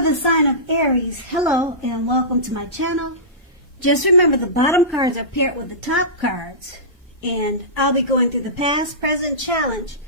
for the sign of Aries, hello and welcome to my channel. Just remember the bottom cards are paired with the top cards, and I'll be going through the past, present, challenge,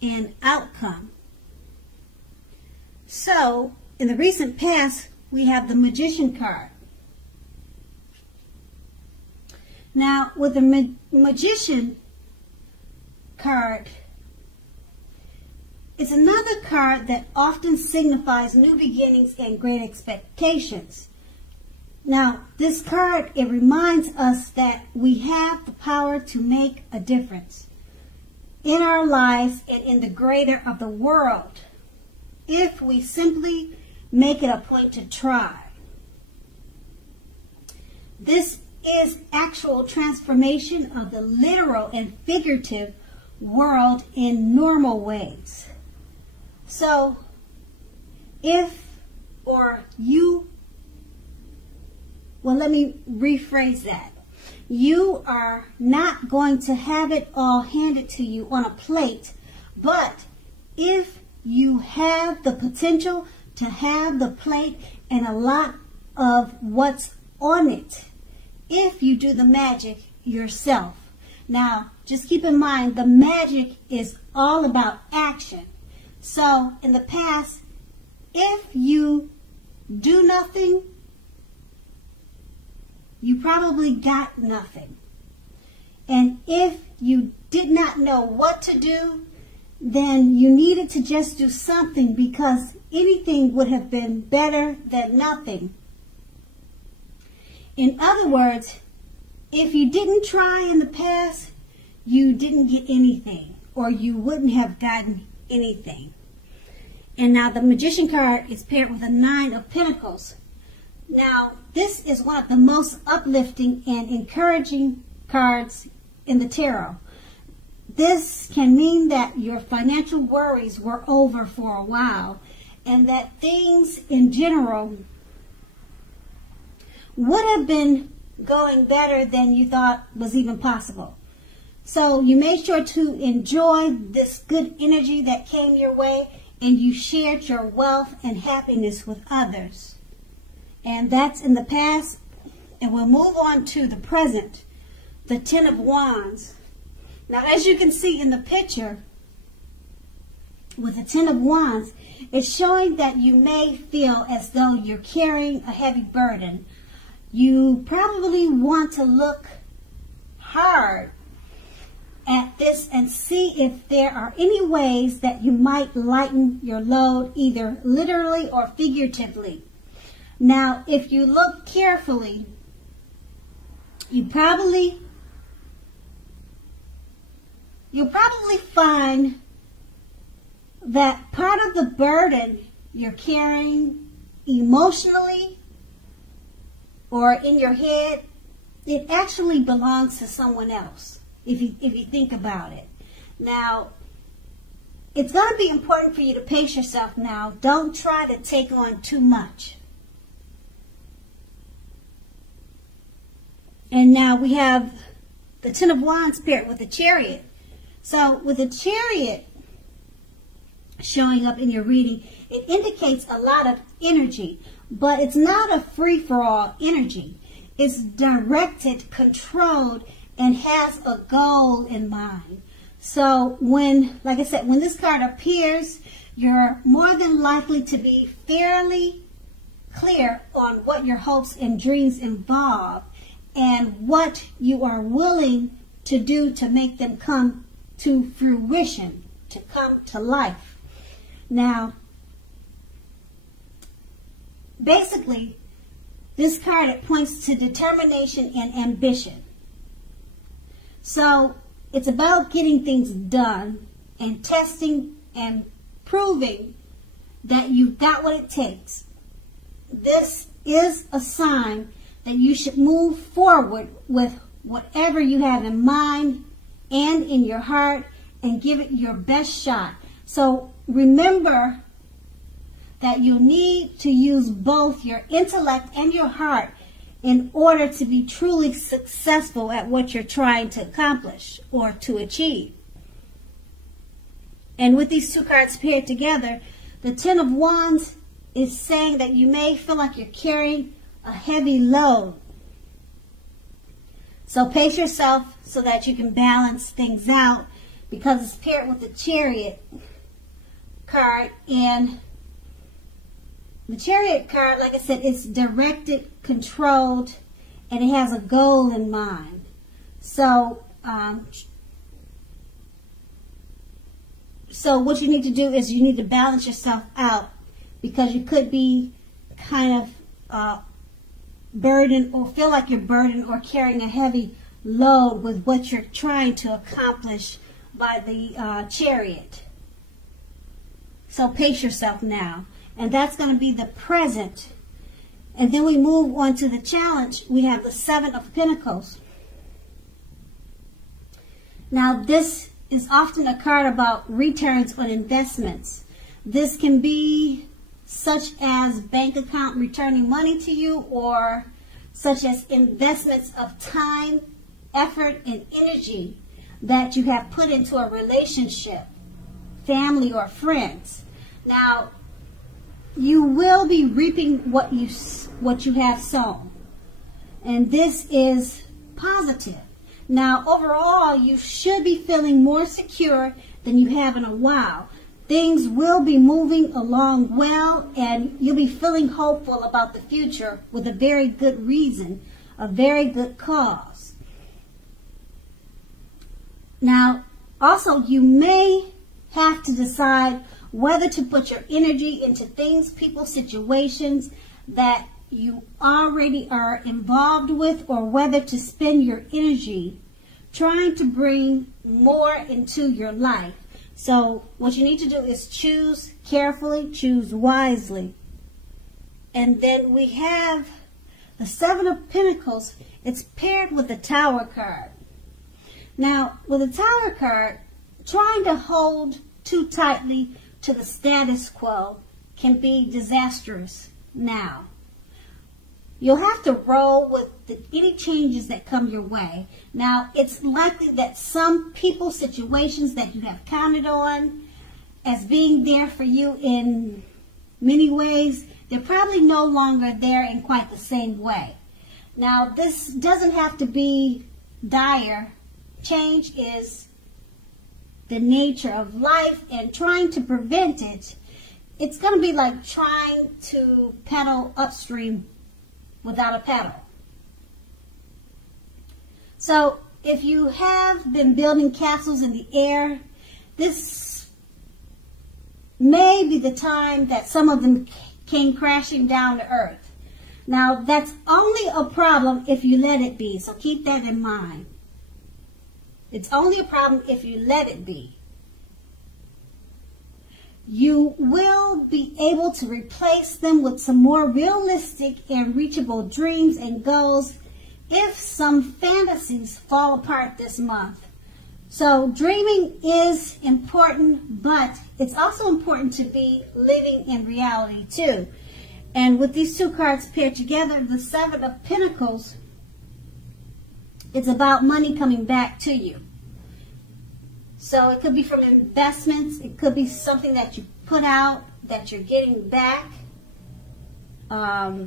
and outcome. So, in the recent past, we have the Magician card. Now, with the Magician card, it's another card that often signifies new beginnings and great expectations. Now, this card, it reminds us that we have the power to make a difference in our lives and in the greater of the world if we simply make it a point to try. This is actual transformation of the literal and figurative world in normal ways. So, let me rephrase that. You are not going to have it all handed to you on a plate, but if you have the potential to have the plate and a lot of what's on it, if you do the magic yourself. Now, just keep in mind, the magic is all about action. So, in the past, if you do nothing, you probably got nothing. And if you did not know what to do, then you needed to just do something, because anything would have been better than nothing. In other words, if you didn't try in the past, you didn't get anything, or you wouldn't have gotten anything. And now the Magician card is paired with a 9 of Pentacles. Now, this is one of the most uplifting and encouraging cards in the tarot. This can mean that your financial worries were over for a while, and that things in general would have been going better than you thought was even possible. So you made sure to enjoy this good energy that came your way, and you shared your wealth and happiness with others. And that's in the past. And we'll move on to the present, the 10 of Wands. Now, as you can see in the picture, with the 10 of Wands, it's showing that you may feel as though you're carrying a heavy burden. You probably want to look hard at this and see if there are any ways that you might lighten your load, either literally or figuratively. Now, if you look carefully, you'll probably find that part of the burden you're carrying emotionally or in your head, it actually belongs to someone else, if you think about it. Now, it's going to be important for you to pace yourself now. Don't try to take on too much. And now we have the 10 of Wands paired with the Chariot. So with the Chariot showing up in your reading, it indicates a lot of energy, but it's not a free-for-all energy. It's directed, controlled, and has a goal in mind. So when, like I said, when this card appears, you're more than likely to be fairly clear on what your hopes and dreams involve, and what you are willing to do to make them come to fruition, to come to life. Now, basically, this card, it points to determination and ambition. So, it's about getting things done and testing and proving that you've got what it takes. This is a sign that you should move forward with whatever you have in mind and in your heart and give it your best shot. So remember that you need to use both your intellect and your heart in order to be truly successful at what you're trying to accomplish or to achieve. And with these two cards paired together, the 10 of Wands is saying that you may feel like you're carrying a heavy load. So pace yourself so that you can balance things out, because it's paired with the Chariot card. And the Chariot card, like I said, it's directed, controlled, and it has a goal in mind. So, so what you need to do is you need to balance yourself out, because you could be kind of burdened, or feel like you're burdened or carrying a heavy load with what you're trying to accomplish by the Chariot. So pace yourself now. And that's going to be the present. And then we move on to the challenge. We have the Seven of Pentacles. Now this is often a card about returns on investments. This can be such as bank account returning money to you, or such as investments of time, effort, and energy that you have put into a relationship, family, or friends. Now, you will be reaping what you have sown. And this is positive. Now, overall, you should be feeling more secure than you have in a while. Things will be moving along well, and you'll be feeling hopeful about the future with a very good reason, a very good cause. Now, also, you may have to decide whether to put your energy into things, people, situations that you already are involved with, or whether to spend your energy trying to bring more into your life. So what you need to do is choose carefully, choose wisely. And then we have the Seven of Pentacles. It's paired with the Tower card. Now, with the Tower card, trying to hold too tightly to the status quo can be disastrous now. You'll have to roll with any changes that come your way. Now, it's likely that some people, situations that you have counted on as being there for you in many ways, they're probably no longer there in quite the same way. Now, this doesn't have to be dire. Change is the nature of life, and trying to prevent it, it's going to be like trying to pedal upstream without a pedal. So if you have been building castles in the air, this may be the time that some of them came crashing down to earth. Now, that's only a problem if you let it be, so keep that in mind. It's only a problem if you let it be. You will be able to replace them with some more realistic and reachable dreams and goals if some fantasies fall apart this month. So dreaming is important, but it's also important to be living in reality too. And with these two cards paired together, the Seven of Pentacles, it's about money coming back to you. So it could be from investments. It could be something that you put out that you're getting back as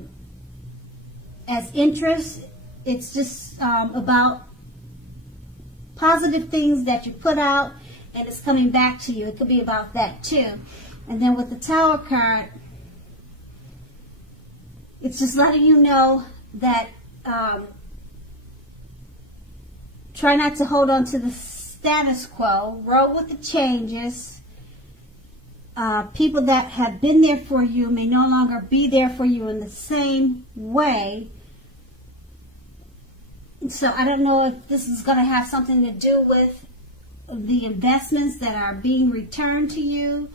interest. It's just about positive things that you put out and it's coming back to you. It could be about that too. And then with the Tower card, it's just letting you know that try not to hold on to the status quo. Roll with the changes. People that have been there for you may no longer be there for you in the same way. So I don't know if this is going to have something to do with the investments that are being returned to you,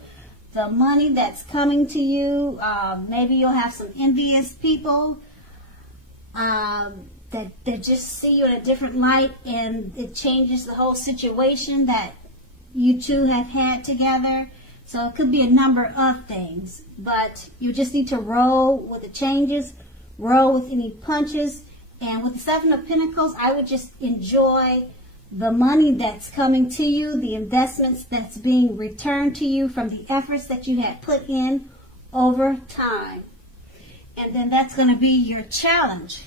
the money that's coming to you. Maybe you'll have some envious people that just see you in a different light, and it changes the whole situation that you two have had together. So it could be a number of things, but you just need to roll with the changes, roll with any punches. And with the Seven of Pentacles, I would just enjoy the money that's coming to you, the investments that's being returned to you from the efforts that you had put in over time. And then that's going to be your challenge.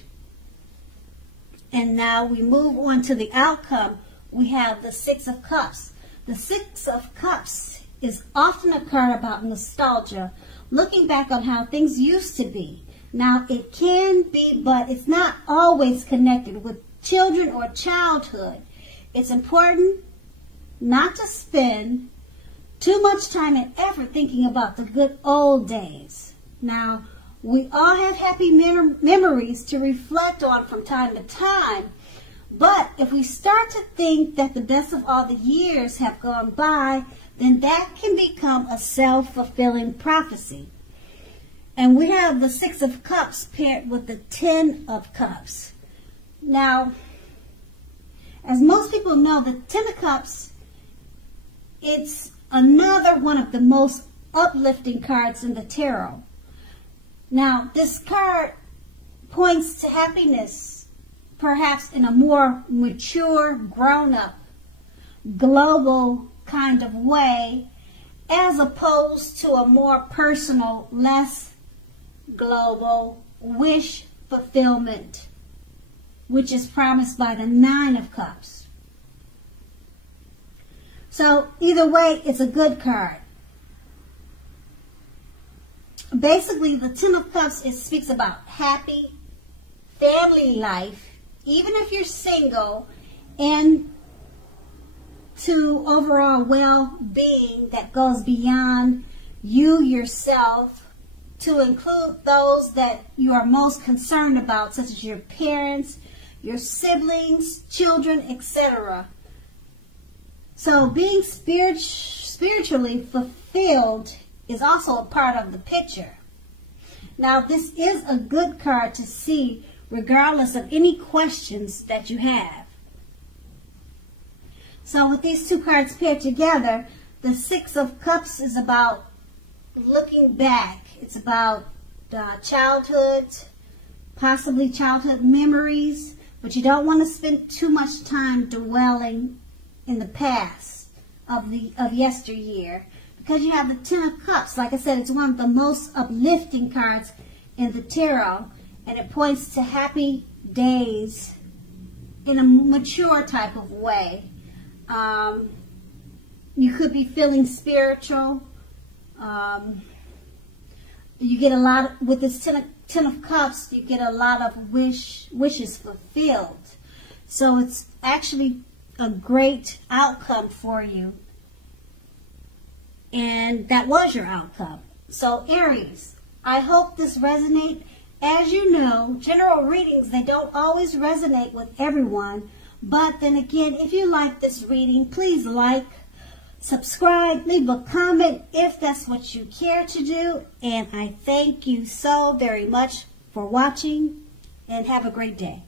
And now we move on to the outcome. We have the Six of Cups. The Six of Cups is often a card about nostalgia, looking back on how things used to be. Now, it can be, but it's not always connected with children or childhood. It's important not to spend too much time and effort thinking about the good old days. Now, we all have happy memories to reflect on from time to time, but if we start to think that the best of all the years have gone by, then that can become a self-fulfilling prophecy. And we have the Six of Cups paired with the Ten of Cups. Now, as most people know, the Ten of Cups, it's another one of the most uplifting cards in the tarot. Now, this card points to happiness, perhaps in a more mature, grown-up, global kind of way, as opposed to a more personal, less global wish fulfillment, which is promised by the Nine of Cups. So either way, it's a good card. Basically, the Ten of Cups, it speaks about happy family life, even if you're single, and to overall well-being that goes beyond you yourself, to include those that you are most concerned about, such as your parents, your siblings, children, etc. So being spiritually fulfilled is also a part of the picture. Now, this is a good card to see regardless of any questions that you have. So with these two cards paired together, the Six of Cups is about looking back. It's about childhood, possibly childhood memories, but you don't want to spend too much time dwelling in the past of yesteryear, because you have the Ten of Cups. Like I said, it's one of the most uplifting cards in the tarot, and it points to happy days in a mature type of way. You could be feeling spiritual. You get a lot, with this Ten of Cups, you get a lot of wishes fulfilled. So it's actually a great outcome for you. And that was your outcome. So Aries, I hope this resonates. As you know, general readings, they don't always resonate with everyone. But then again, if you like this reading, please like, subscribe, leave a comment if that's what you care to do. And I thank you so very much for watching, and have a great day.